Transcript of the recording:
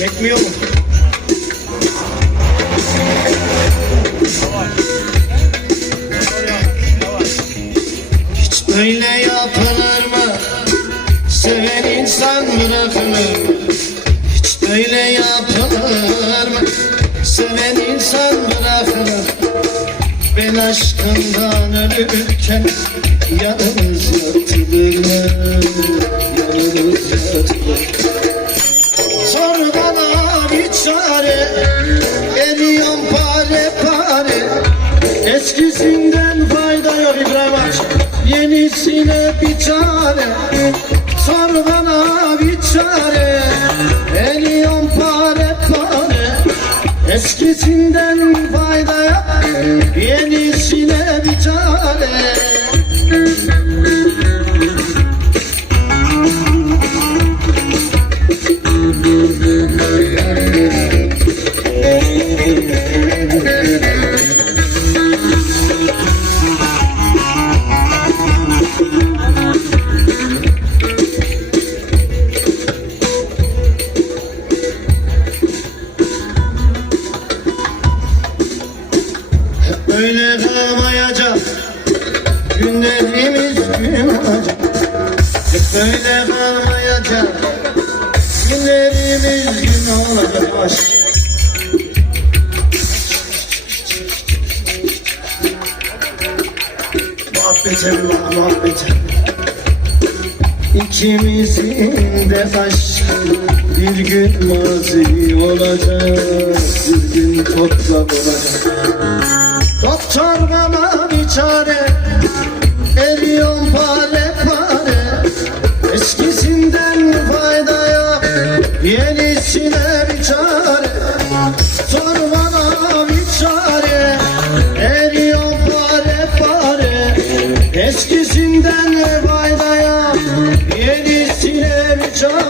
Çekmiyor mu? Hiç böyle yapılır mı? Seven insan bırakılır mı? Hiç böyle yapılır mı? Seven insan bırakılır Ben aşkından ölürken Yalnız yatılır çare Eriyorum pare pare. Eskisinden fayda yok İbrahim Aç. Yenisine bir çare Sor bana bir çare. Eriyorum pare pare. Eskisinden fayda yok Yenisine bir çare Öyle kalmayacak Günlerimiz gün olacak Hep böyle kalmayacak Günlerimiz gün olacak. Yavaş. Muhabbete bir muhabbete İkimizin de aşkı bir gün mazi olacak. Bir gün toprak olacak Eskisinden fayda yok. Yenisine bir çare. Sor bana bir çare. Eriyorum pare pare Eskisinden fayda yok. Yenisine bir çare